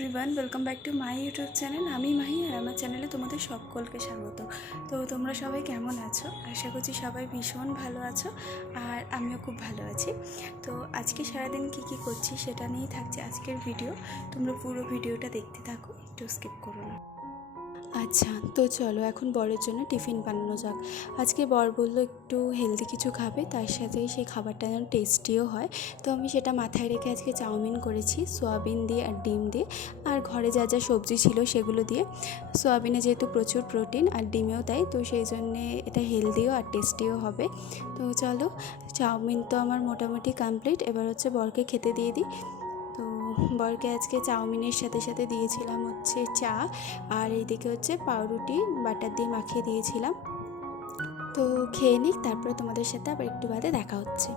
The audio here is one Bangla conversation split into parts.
Everyone, welcome back to my YouTube channel. আমি মাহি আর আমার চ্যানেলে তোমাদের সকলকে স্বাগত। তো তোমরা সবাই কেমন আছো? আশা করছি সবাই ভীষণ ভালো আছো, আর আমিও খুব ভালো আছি। তো আজকে সারাদিন কী করছি সেটা নিয়েই থাকছে আজকের ভিডিও। তোমরা পুরো ভিডিওটা দেখতে থাকো, একটু স্কিপ করো না। আচ্ছা, তো চলো এখন বরের জন্য টিফিন বানানো যাক। আজকে বর বললো একটু হেলদি কিছু খাবে, তার সাথে সেই খাবারটা যেন টেস্টিও হয়। তো আমি সেটা মাথায় রেখে আজকে চাউমিন করেছি সোয়াবিন দিয়ে আর ডিম দিয়ে, আর ঘরে যা যা সবজি ছিল সেগুলো দিয়ে। সোয়াবিনে যেহেতু প্রচুর প্রোটিন আর ডিমেও তাই, তো সেই জন্যে এটা হেলদিও আর টেস্টিও হবে। তো চলো, চাউমিন তো আমার মোটামুটি কমপ্লিট, এবার হচ্ছে বরকে খেতে দিয়ে দিই। তো বরকে আজকে চাউমিনের সাথে সাথে দিয়েছিলাম হচ্ছে চা, আর এইদিকে হচ্ছে পাউরুটি বাটার দিয়ে মাখিয়ে দিয়েছিলাম। তো খেয়ে নিক, তারপরে তোমাদের সাথে আবার একটু বাদে দেখা হচ্ছে।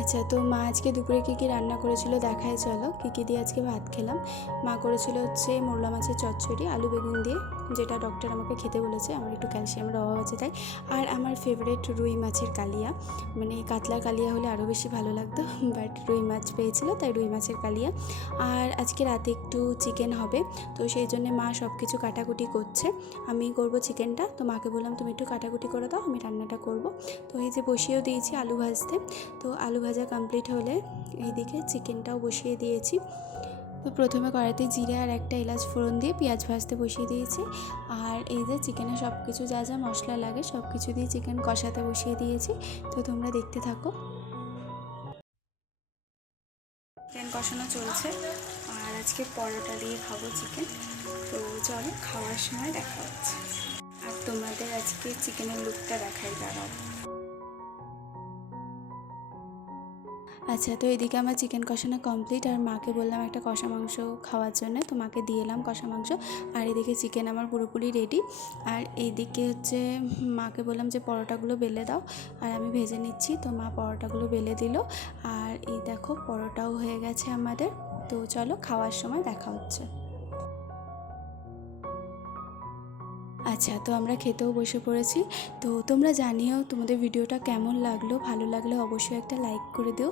আচ্ছা, তো মা আজকে দুপুরে কী রান্না করেছিল দেখায় চলো। কী দিয়ে আজকে ভাত খেলাম। মা করেছিল হচ্ছে মোরলা মাছের চচ্চড়ি আলু বেগুন দিয়ে, যেটা ডক্টর আমাকে খেতে বলেছে, আমার একটু ক্যালসিয়ামের অভাব আছে তাই। আর আমার ফেভারিট রুই মাছের কালিয়া, মানে কাতলার কালিয়া হলে আরও বেশি ভালো লাগতো, বাট রুই মাছ পেয়েছিল তাই রুই মাছের কালিয়া। আর আজকে রাতে একটু চিকেন হবে, তো সেই জন্য মা সব কিছু কাটাকুটি করছে। আমি করব চিকেনটা, তো মাকে বললাম তুমি একটু কাটাকুটি করে দাও, আমি রান্নাটা করব। তো এই যে বসিয়েও দিয়েছি আলু ভাজতে। তো আলু ভাজা কমপ্লিট হলে এইদিকে চিকেনটাও বসিয়ে দিয়েছি। তো প্রথমে কড়াইতে জিরে আর একটা এলাচ ফোড়ন দিয়ে পেঁয়াজ ভাজতে বসিয়ে দিয়েছি। আর এই যে চিকেনে সব কিছু যা যা মশলা লাগে সব কিছু দিয়ে চিকেন কষাতে বসিয়ে দিয়েছি। তো তোমরা দেখতে থাকো। চিকেন কষানো চলছে, আর আজকে পরোটা দিয়ে খাবো চিকেন। তো চলো, খাওয়ার সময় দেখা হচ্ছে। আর তোমাদের আজকে চিকেনের লুকটা দেখাই, দাঁড়াও। আচ্ছা, তো এদিকে আমার চিকেন কষানো কমপ্লিট, আর মাকে বললাম একটা কষা মাংস খাওয়ার জন্য, তো মাকে দিয়ে এলাম কষা মাংস। আর এদিকে চিকেন আমার পুরোপুরি রেডি। আর এইদিকে হচ্ছে মাকে বললাম যে পরোটাগুলো বেলে দাও, আর আমি ভেজে নিচ্ছি। তো মা পরোটাগুলো বেলে দিল, আর এই দেখো পরোটাও হয়ে গেছে আমাদের। তো চলো, খাওয়ার সময় দেখা হচ্ছে। আচ্ছা, তো আমরা খেতেও বসে পড়েছি। তো তোমরা জানিও তোমাদের ভিডিওটা কেমন লাগলো। ভালো লাগলে অবশ্যই একটা লাইক করে দিও,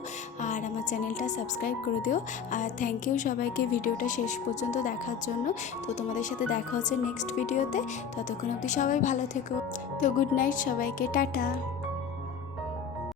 আর আমার চ্যানেলটা সাবস্ক্রাইব করে দিও। আর থ্যাংক ইউ সবাইকে ভিডিওটা শেষ পর্যন্ত দেখার জন্য। তো তোমাদের সাথে দেখা হচ্ছে নেক্সট ভিডিওতে। ততক্ষণ অবধি সবাই ভালো থেকো। তো গুড নাইট সবাইকে, টাটা।